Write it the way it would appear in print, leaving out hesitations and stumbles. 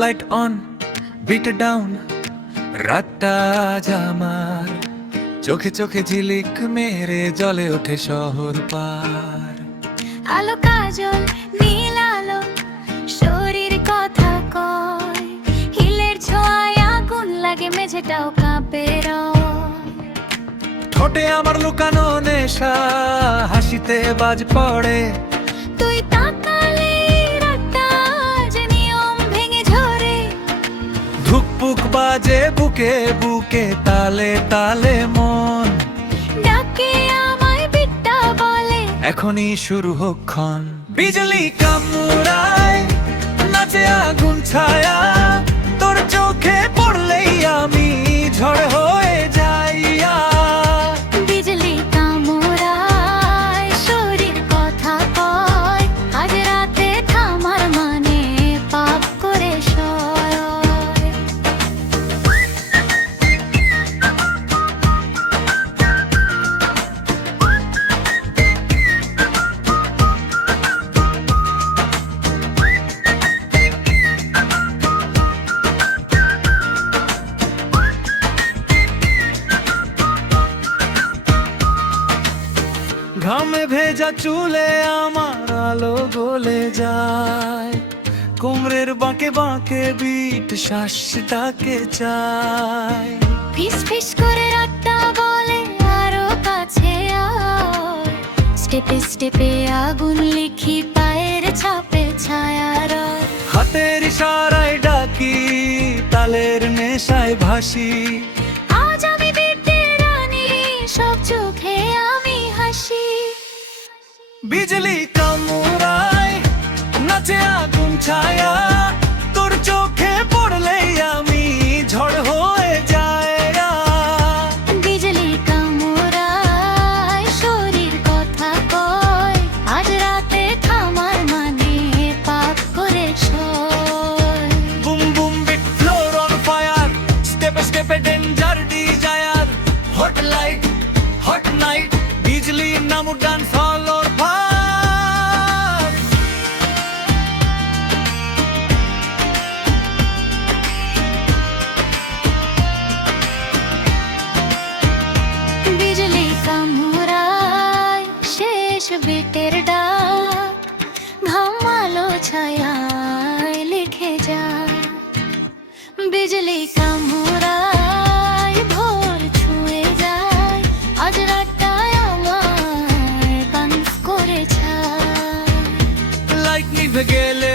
Light on bit down রাতটা আজ আমার চোখে চোখে ঝিলিক মেরে জলে ওঠে শহর পার। আলো কাজল নীল আলো শরীর কথা কয়, হিলের ছোঁয়ায় আগুন লাগে মেঝেটাও কাঁপে রয়। ঠোঁটে আমার লুকানো নেশা হাসিতে বাজ পড়ে, তুই তাকালে রাতটা যে নিয়ম ভেঙে ঝরে। ধুকপুক বাজে বুকে বুকে তালে তালে মন ডাকে আমায় বিট্টা বলে এখনই শুরু হোক ক্ষণ। বিজলি কামড়ায় নাচে আগুন ছায়া, তোর চোখে পড়লেই আমি ঝড় হয়ে যাইয়া। বিজলি কামড়ায় শরীর কথা কয়, আজ রাতে থামার মানে পাপ করে সয়। ঘামে ভেজা চুলে আমার আলো গলে যায়, কোমরের বাঁকে বাঁকে বিট শ্বাসটাকে চায়। ফিস ফিস করে রাতটা বলে আরো কাছে আয়, স্টেপে স্টেপে আগুন লিখি পায়ের ছাপে ছায়ার। হাতের ইশারায় ডাকি তালের নেশায় ভাসি, আজ আমি বিটে রানী সব চোখে আমি হাসি। বিজলি কামড়ায় নাচে আগুন ছায়া, তোর চোখে পড়লেই আমি ঝড় হয়ে যায়। বিজলি কামড়ায় শরীর কথা কয়, আজ রাতে থামার মানে পাপ করে সয়। Boom boom beat floor on fire, স্টেপে স্টেপে danger desire. Hot light hot night বিজলি নামু ডান্স হল ওর ভার। বিজলি কামড়ায় শেষ বিটের ডাক, ঘামালো ছায়ায় লিখে যায়। বিজলি কামড়ায় ভোর ছুঁয়ে যায়, আজ রাতটায় আমার কান করে ছায়। লাইট নিভে গেলে